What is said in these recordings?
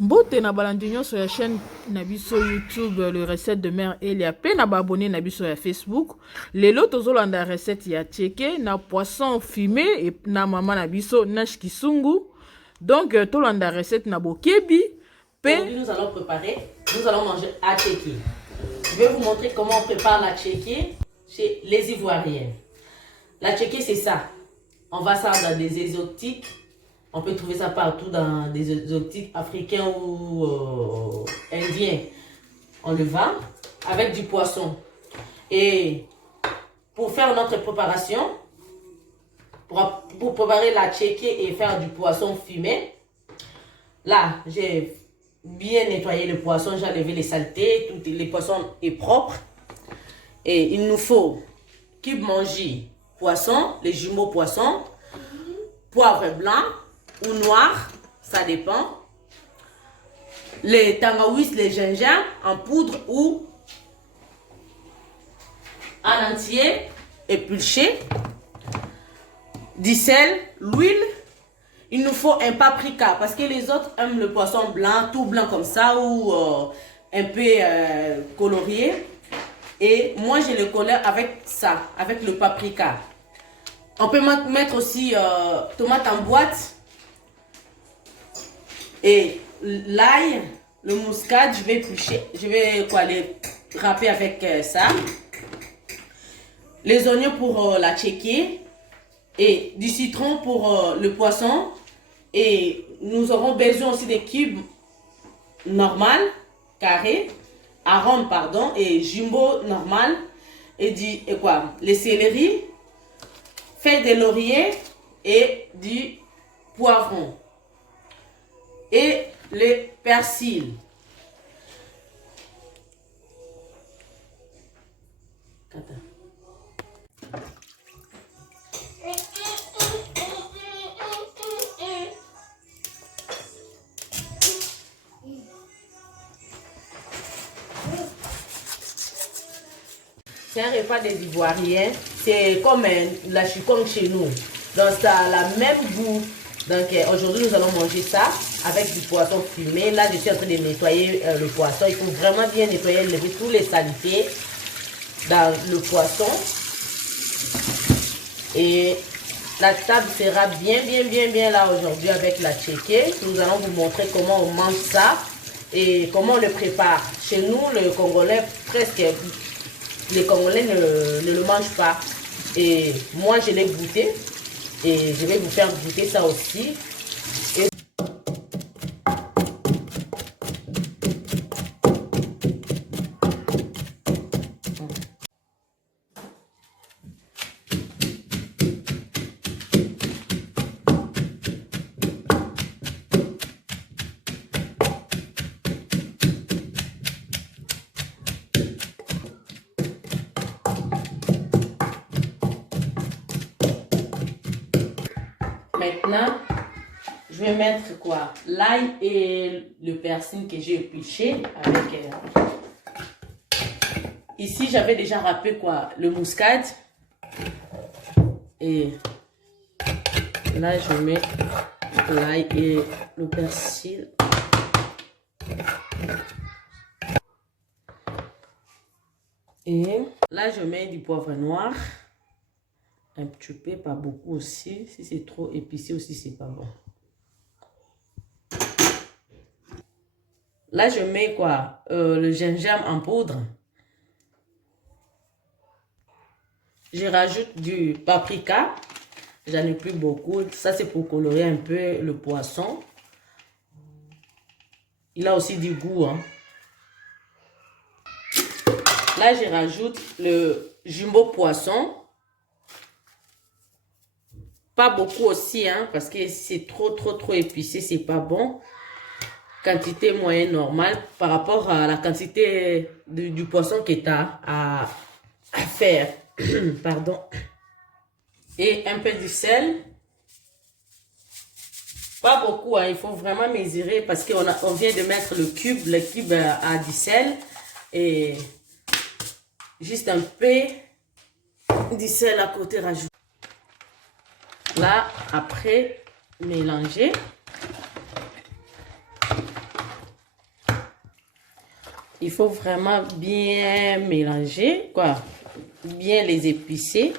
Mbote na balandinyo sur la chaîne Nabiso YouTube, le recette de mère Elia. Pe na abonné Nabiso ya Facebook. Lelo tozolanda recette ya tcheke na poisson fumé et na maman Nabiso nash kisungu. Donc tolanda recette na bokebi. Aujourd'hui nous allons manger à tcheke. Je vais vous montrer comment on prépare la tcheke chez les Ivoiriens. La tcheke c'est ça. On va ça dans des exotiques. On peut trouver ça partout dans des exotiques africains ou indiens. On le vend avec du poisson. Et pour faire notre préparation, pour préparer la tcheke et faire du poisson fumé, là, j'ai bien nettoyé le poisson, j'ai enlevé les saletés, tout les poissons est propre. Et il nous faut cube manger poisson, les jumeaux poissons, poivre blanc ou noir, ça dépend. Les tangaouis, les gingembre en poudre ou en entier, épluché. Du sel, l'huile. Il nous faut un paprika parce que les autres aiment le poisson blanc, tout blanc comme ça ou un peu colorié. Et moi, je le colore avec ça, avec le paprika. On peut mettre aussi tomate en boîte. Et l'ail, le muscade, je vais éplucher, je vais les râper avec ça. Les oignons pour la tcheke et du citron pour le poisson. Et nous aurons besoin aussi des cubes normal, carrés, arôme pardon, et jumbo normal. Et les céleri, feuilles de laurier et du poivron. Et le persil. C'est un repas des Ivoiriens. C'est comme la chicone chez nous. Donc ça a la même goût. Donc aujourd'hui nous allons manger ça avec du poisson fumé. Là je suis en train de nettoyer le poisson. Il faut vraiment bien nettoyer, lever tous les saletés dans le poisson. Et la table sera bien là aujourd'hui avec la tcheke. Nous allons vous montrer comment on mange ça et comment on le prépare. Chez nous le Congolais, presque les Congolais ne le mangent pas. Et moi je l'ai goûté. Et je vais vous faire goûter ça aussi. Et maintenant, je vais mettre quoi? L'ail et le persil que j'ai épluché avec... Ici, j'avais déjà râpé quoi? Le muscade. Et là, je mets l'ail et le persil. Et là, je mets du poivre noir. Un petit peu, pas beaucoup aussi. Si c'est trop épicé aussi, c'est pas bon. Là, je mets quoi? Le gingembre en poudre. Je rajoute du paprika. J'en ai plus beaucoup. Ça, c'est pour colorer un peu le poisson. Il a aussi du goût. Hein. Là, je rajoute le jumbo poisson. Pas beaucoup aussi, hein, parce que c'est trop épicé, c'est pas bon. Quantité moyenne normale par rapport à la quantité du poisson que tu as à faire. Pardon. Et un peu de sel. Pas beaucoup, hein, il faut vraiment mesurer parce qu'on vient de mettre le cube a du sel. Et juste un peu du sel à côté rajouté. Là, après, mélanger. Il faut vraiment bien mélanger, quoi. Bien les épicer.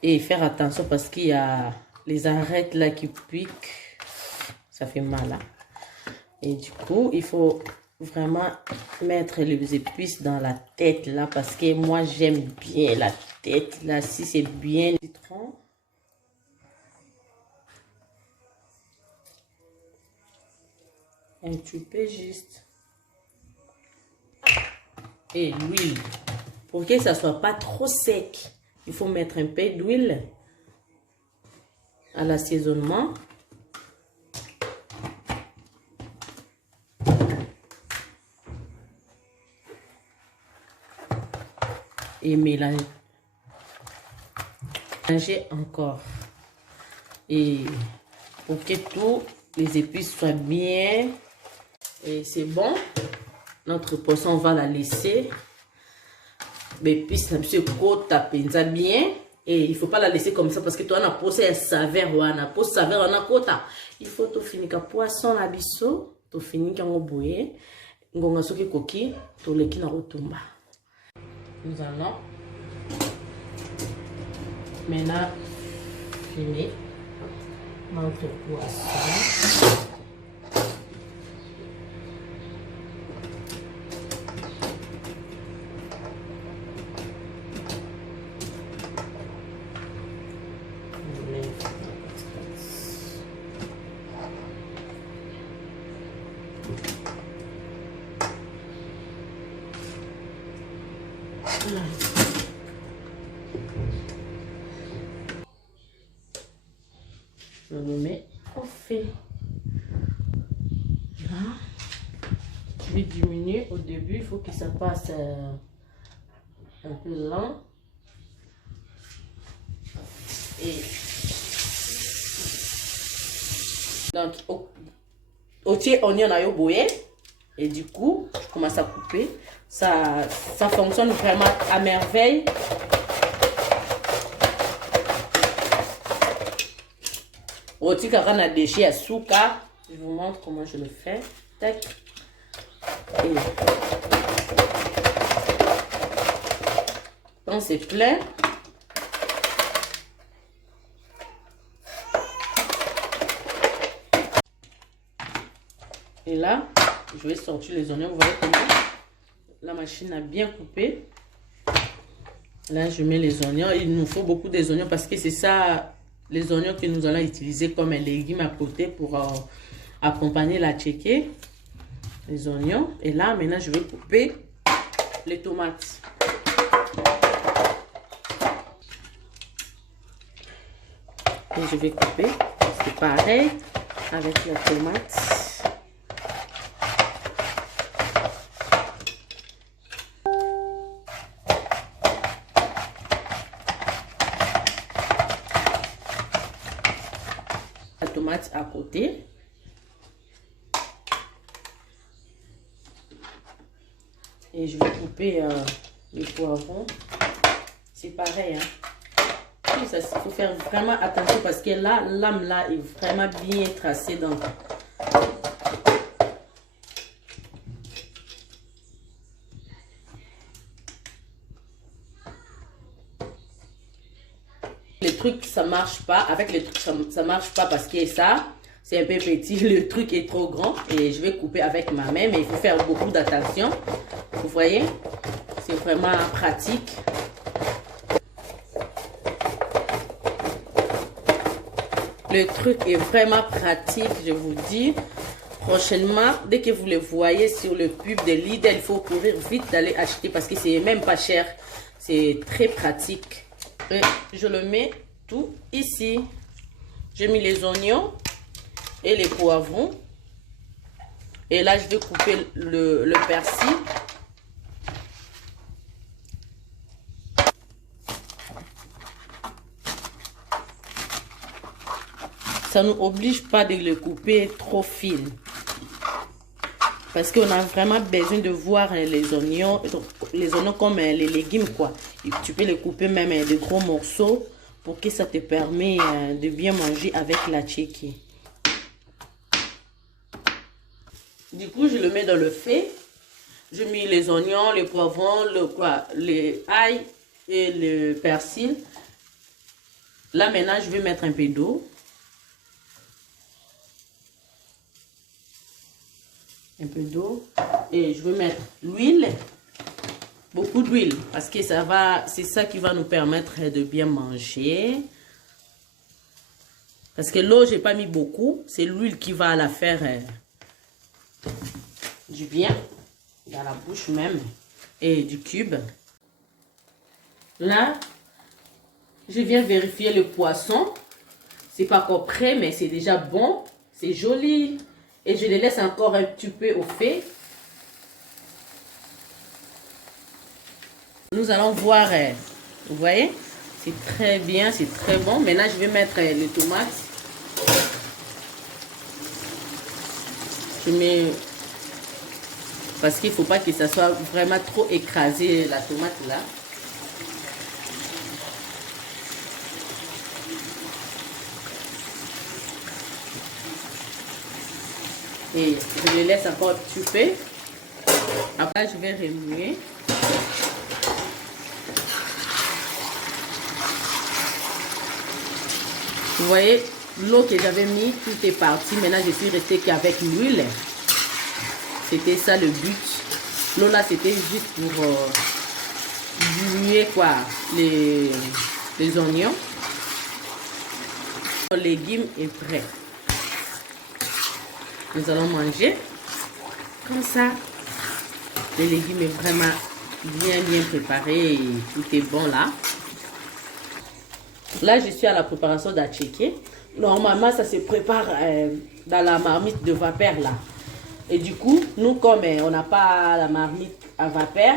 Et faire attention parce qu'il y a les arêtes là qui piquent. Ça fait mal. Hein? Et du coup, il faut vraiment mettre les épices dans la tête là. Parce que moi, j'aime bien la tête là. Si c'est bien citron. Un petit peu juste. Et l'huile. Pour que ça soit pas trop sec. Il faut mettre un peu d'huile à l'assaisonnement. Et mélanger encore. Et pour que tous les épices soient bien. Et c'est bon. Notre poisson, on va la laisser. Mais puis, ça me côte à pinza bien. Et il ne faut pas la laisser comme ça parce que toi, on a posé un saveur. On a posé saveur, on a quota. Il faut tout finir que poisson la biso. Tout finir quand on bouille. On a soki koki. Tout le qui na rotumba. Nous allons maintenant finir notre poisson. Je le mets au fait. Là, je vais diminuer au début. Il faut que ça passe un peu lent. Et donc, au oignon à bouillir. Et du coup, je commence à couper. Ça fonctionne vraiment à merveille. Rôti karana déchet à souka. Je vous montre comment je le fais. Tac. Et quand c'est plein, et là, je vais sortir les oignons. Vous voyez comment la machine a bien coupé. Là, je mets les oignons. Il nous faut beaucoup des oignons parce que c'est ça, les oignons que nous allons utiliser comme un légume à côté pour accompagner la tchéké. Les oignons. Et là, maintenant, je vais couper les tomates. Et je vais couper. C'est pareil avec la tomate. La tomate à côté. Et je vais couper les poivrons. C'est pareil. Hein. Il faut faire vraiment attention parce que là, l'âme là est vraiment bien tracée. Donc, les trucs, ça marche pas. Avec les trucs, ça marche pas parce que ça, c'est un peu petit. Le truc est trop grand. Et je vais couper avec ma main. Mais il faut faire beaucoup d'attention. Vous voyez? C'est vraiment pratique. Le truc est vraiment pratique, je vous dis. Prochainement, dès que vous le voyez sur le pub de Lidl, il faut courir vite d'aller acheter parce que c'est même pas cher. C'est très pratique. Et je le mets tout ici. J'ai mis les oignons et les poivrons. Et là, je vais couper le persil. Ça ne nous oblige pas de le couper trop fin. Parce qu'on a vraiment besoin de voir les oignons comme les légumes, quoi. Et tu peux les couper même de gros morceaux pour que ça te permet de bien manger avec la tchéké. Du coup, je le mets dans le feu. J'ai mis les oignons, les poivrons, les ail et le persil. Là maintenant, je vais mettre un peu d'eau. Un peu d'eau. Et je vais mettre l'huile. Beaucoup d'huile. Parce que c'est ça qui va nous permettre de bien manger. Parce que l'eau, j'ai pas mis beaucoup. C'est l'huile qui va la faire du bien. Dans la bouche même. Et du cube. Là, je viens vérifier le poisson. C'est pas encore prêt, mais c'est déjà bon. C'est joli. Et je les laisse encore un petit peu au fait. Nous allons voir. Vous voyez? C'est très bien, c'est très bon. Maintenant, je vais mettre les tomates. Je mets... Parce qu'il ne faut pas que ça soit vraiment trop écrasé, la tomate là. Et je les laisse encore un petit peu. Après, je vais remuer. Vous voyez, l'eau que j'avais mis, tout est parti. Maintenant, je suis restée qu'avec l'huile. C'était ça le but. L'eau là, c'était juste pour diluer quoi, les oignons. Le légume est prêt. Nous allons manger comme ça. Le légume est vraiment bien préparé et tout est bon là. Là, je suis à la préparation d'attiéké. Normalement, ça se prépare dans la marmite de vapeur là. Et du coup, nous, comme on n'a pas la marmite à vapeur,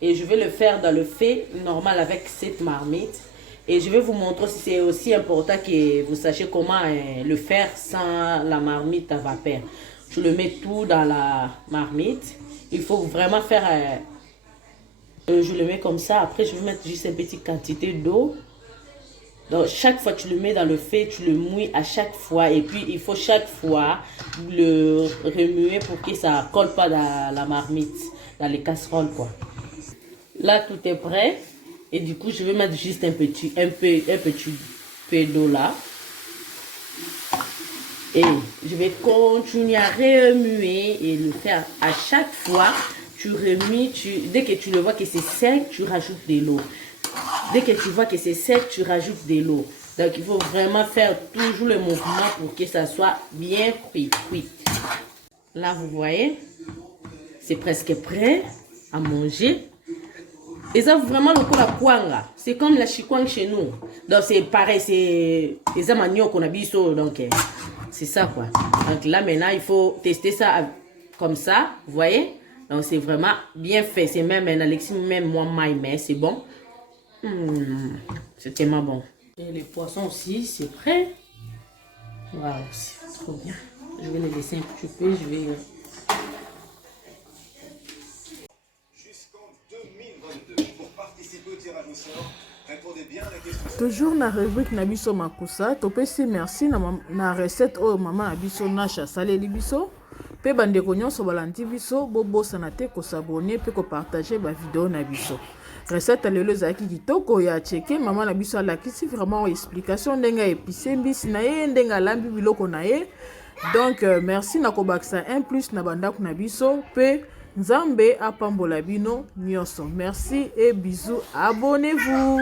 et je vais le faire dans le fait normal avec cette marmite. Et je vais vous montrer si c'est aussi important que vous sachiez comment le faire sans la marmite à vapeur. Je le mets tout dans la marmite. Il faut vraiment faire... je le mais comme ça. Après, je vais mettre juste une petite quantité d'eau. Donc, chaque fois que tu le mets dans le feu, tu le mouilles à chaque fois. Et puis, il faut chaque fois le remuer pour que ça ne colle pas dans la marmite, dans les casseroles, quoi. Là, tout est prêt. Et du coup, je vais mettre juste un petit peu d'eau là. Et je vais continuer à remuer et le faire à chaque fois. Tu remues, dès que tu le vois que c'est sec, tu rajoutes de l'eau. Dès que tu vois que c'est sec, tu rajoutes de l'eau. Donc, il faut vraiment faire toujours le mouvement pour que ça soit bien cuit. Là, vous voyez, c'est presque prêt à manger. Et ça, vraiment, le coup la kwanga. C'est comme la chikwang chez nous. Donc, c'est pareil, c'est les amanios qu'on a biso. Donc, c'est ça, quoi. Donc, là, maintenant, il faut tester ça comme ça. Vous voyez? Donc, c'est vraiment bien fait. C'est même un Alexis, même moi, mais c'est bon. C'est tellement bon. Et les poissons aussi, c'est prêt. Waouh, c'est trop bien. Je vais les laisser un petit peu. Je vais... Jusqu'en 2022, pour participer au tirage au sort, répondez bien à la question. Toujours na rubrique na biso makusa. Topesi merci na recette oyo mama na biso Nasha saleli biso. Pe bandeko nyonso balandi biso bobosana te kosabone pe kopartager ba vidéo na biso. Recette lelo ezalaki kitoko ya attiéké. Mama na biso alakisi vraiment explication ndenge épicé mbisi na ye ndenge alambi biloko na ye. Donc merci na kobakisa 1+ na bandako na biso pe Nzambe apambola bino nyonso. Merci et bisous. Abonnez-vous.